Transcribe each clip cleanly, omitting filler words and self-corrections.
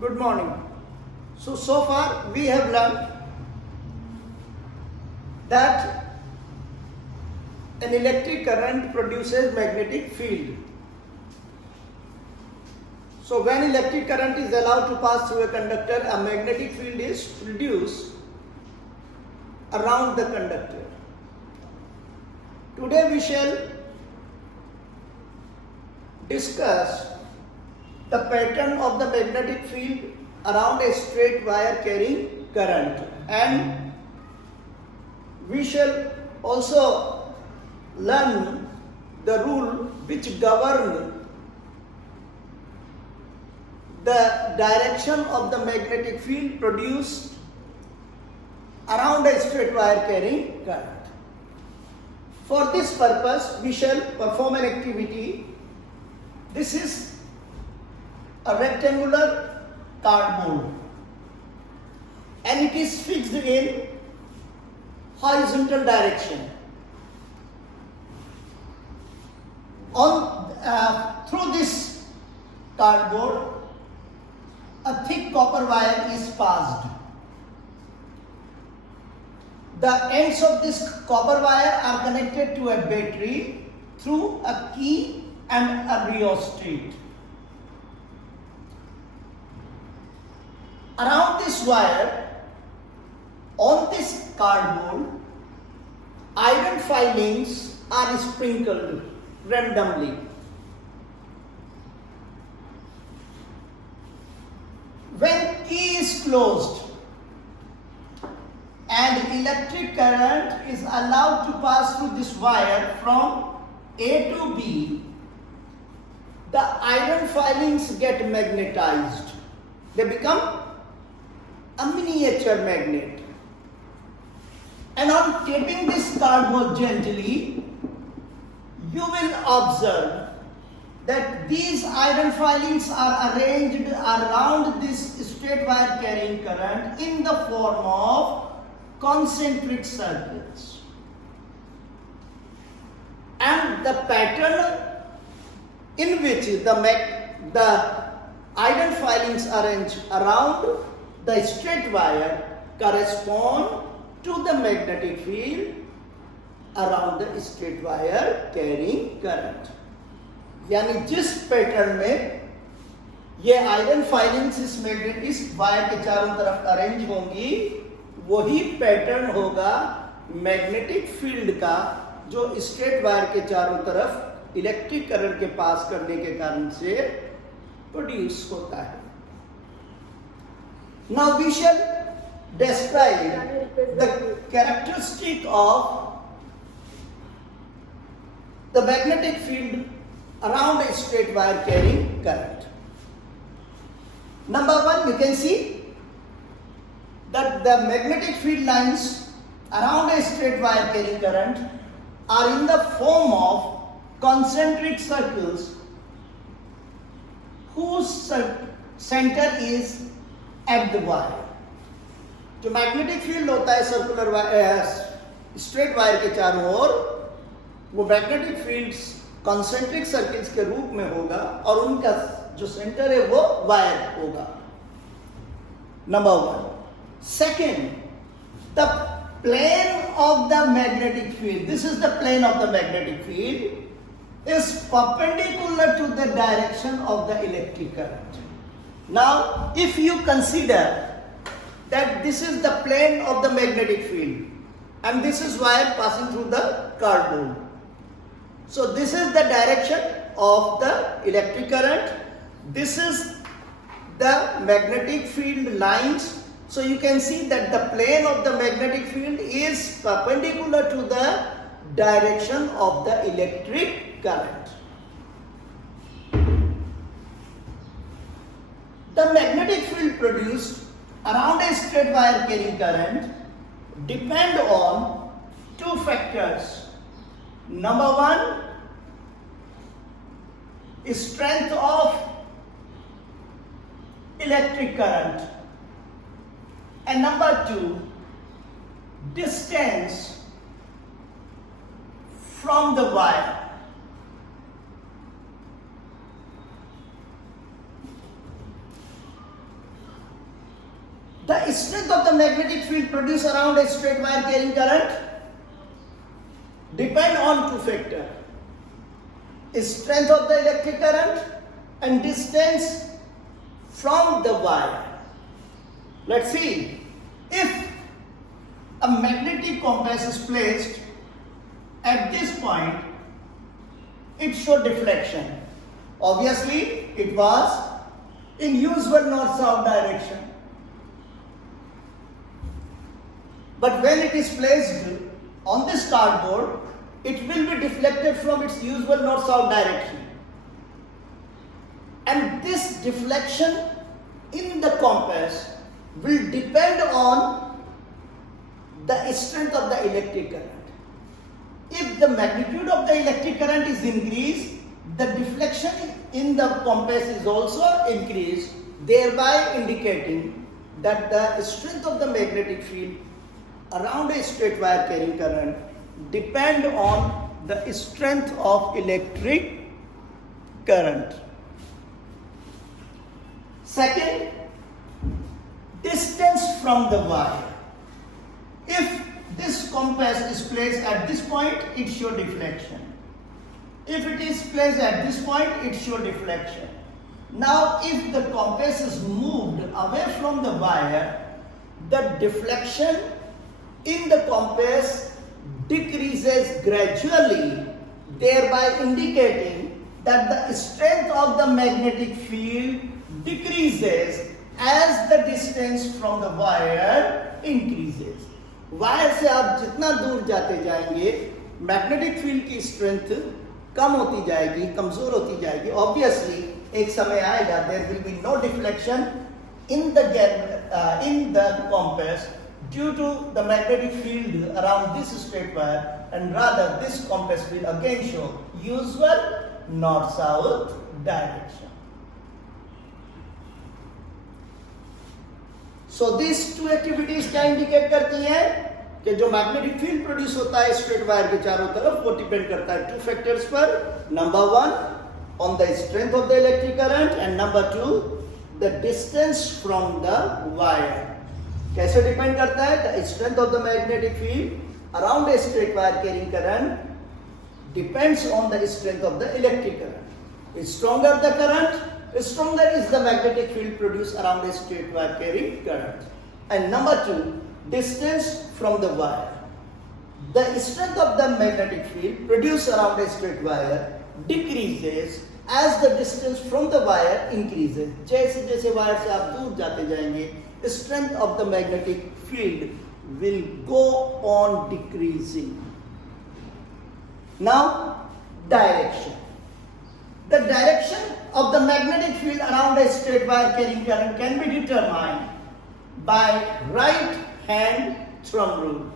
Good morning. So far we have learned that an electric current produces magnetic field. So when electric current is allowed to pass through a conductor, a magnetic field is produced around the conductor. Today we shall discuss the pattern of the magnetic field around a straight wire carrying current, and we shall also learn the rule which govern the direction of the magnetic field produced around a straight wire carrying current. For this purpose, we shall perform an activity. This is a rectangular cardboard and it is fixed in horizontal direction. Through this cardboard, a thick copper wire is passed. The ends of this copper wire are connected to a battery through a key and a rheostat. Around this wire, on this cardboard, iron filings are sprinkled randomly. When key is closed and electric current is allowed to pass through this wire from A to B, the iron filings get magnetized. They become a miniature magnet. And on tapping this cardboard gently, you will observe that these iron filings are arranged around this straight wire carrying current in the form of concentric circles. And the pattern in which the iron filings arranged around the straight wire correspond to the magnetic field around the straight wire carrying current. यानी जिस pattern में ये iron filings इस wire के चारों तरफ arrange होंगी, वही पैटर्न होगा मैग्नेटिक फील्ड का जो स्ट्रेट वायर के चारों तरफ इलेक्ट्रिक करंट के पास करने के कारण से प्रोड्यूस होता है. Now we shall describe the characteristic of the magnetic field around a straight wire carrying current. Number one, you can see that the magnetic field lines around a straight wire carrying current are in the form of concentric circles whose center is at the wire. जो magnetic field होता है circular wire straight wire के चारों ओर, वो magnetic fields concentric circles के रूप में होगा और उनका जो सेंटर है वो वायर होगा. Number one. Second, the plane of the magnetic field, this is the plane of the magnetic field, is perpendicular to the direction of the electric current. Now, if you consider that this is the plane of the magnetic field and this is wire passing through the cardboard. So, this is the direction of the electric current. This is the magnetic field lines. So, you can see that the plane of the magnetic field is perpendicular to the direction of the electric current. The magnetic field produced around a straight wire carrying current depend on two factors. Number one is strength of electric current, and number two, distance from the wire. The strength of the magnetic field produced around a straight wire carrying current depend on two factors: strength of the electric current and distance from the wire. Let's see, if a magnetic compass is placed at this point, it showed deflection. Obviously, it was in usual north-south direction. But when it is placed on this cardboard, it will be deflected from its usual north-south direction. And this deflection in the compass will depend on the strength of the electric current. If the magnitude of the electric current is increased, the deflection in the compass is also increased, thereby indicating that the strength of the magnetic field around a straight wire carrying current depend on the strength of electric current. Second, distance from the wire. If this compass is placed at this point, it shows deflection. If it is placed at this point, it shows deflection. Now, if the compass is moved away from the wire, the deflection in the compass decreases gradually, thereby indicating that the strength of the magnetic field decreases as the distance from the wire increases. Wire से आप जितना दूर जाते जाएंगे, magnetic field की strength कम होती जाएगी, कमजोर होती जाएगी. ऑब्वियसली एक समय आएगा, there will be no deflection in the compass due to the magnetic field around this straight wire, and rather this compass will again show usual north-south direction. So these two activities क्या indicate करती हैं कि जो magnetic field produce होता है straight wire के चारों तरफ, वो depend करता है two factors पर. Number one, on the strength of the electric current, and number two, the distance from the wire. कैसे डिपेंड करता है? The strength of the magnetic field around a straight wire carrying current depends on the strength of the electric current. The stronger the current, the stronger is the magnetic field produced around a straight wire carrying current. And number two, distance from the wire. The strength of the magnetic field produced around a straight wire decreases as the distance from the wire increases. जैसे जैसे wire से आप दूर जाते जाएंगे, the strength of the magnetic field will go on decreasing. Now, direction. The direction of the magnetic field around a straight wire carrying current can be determined by right hand thumb rule.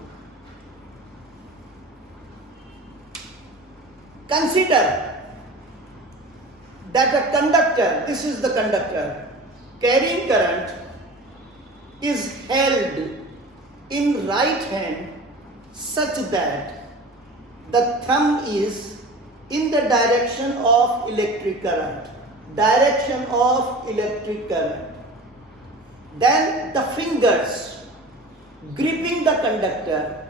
Consider that a conductor, this is the conductor, carrying current is held in right hand such that the thumb is in the direction of electric current. Direction of electric current. Then the fingers gripping the conductor,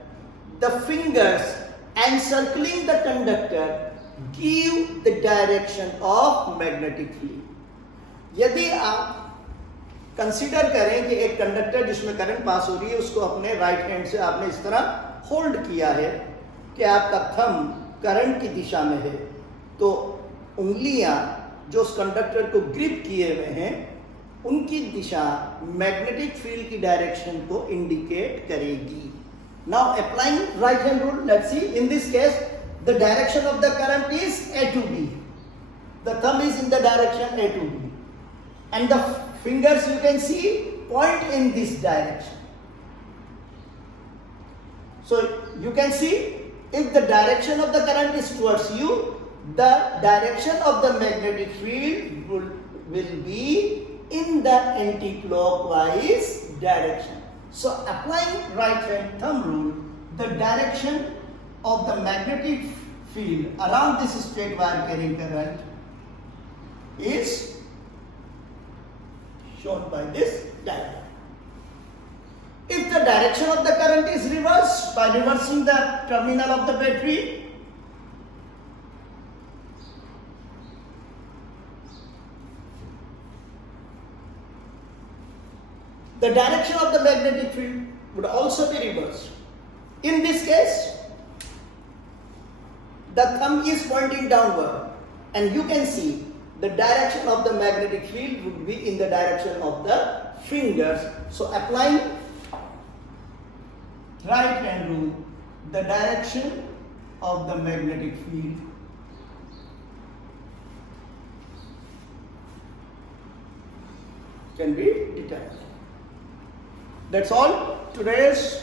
the fingers encircling the conductor give the direction of magnetic field. यदि आप consider करें कि एक conductor जिसमें current pass हो रही है, उसको अपने राइट हैंड से आपने इस तरह होल्ड किया है कि आपका थंब करंट की दिशा में है, तो उंगलियां जो उस कंडक्टर को ग्रिप किए हुए हैं, उनकी दिशा मैग्नेटिक फील्ड की डायरेक्शन को इंडिकेट करेगी. Now applying right hand rule, let's see. In this case the direction of the current is A to B. The thumb is in the direction A to B, and the fingers you can see point in this direction. So you can see, if the direction of the current is towards you, the direction of the magnetic field will be in the anti-clockwise direction. So applying right hand thumb rule, the direction of the magnetic field around this straight wire carrying current is shown by this diagram. If the direction of the current is reversed, by reversing the terminal of the battery, the direction of the magnetic field would also be reversed. In this case, the thumb is pointing downward, and you can see the direction of the magnetic field would be in the direction of the fingers. So applying right hand rule, the direction of the magnetic field can be determined. That's all today's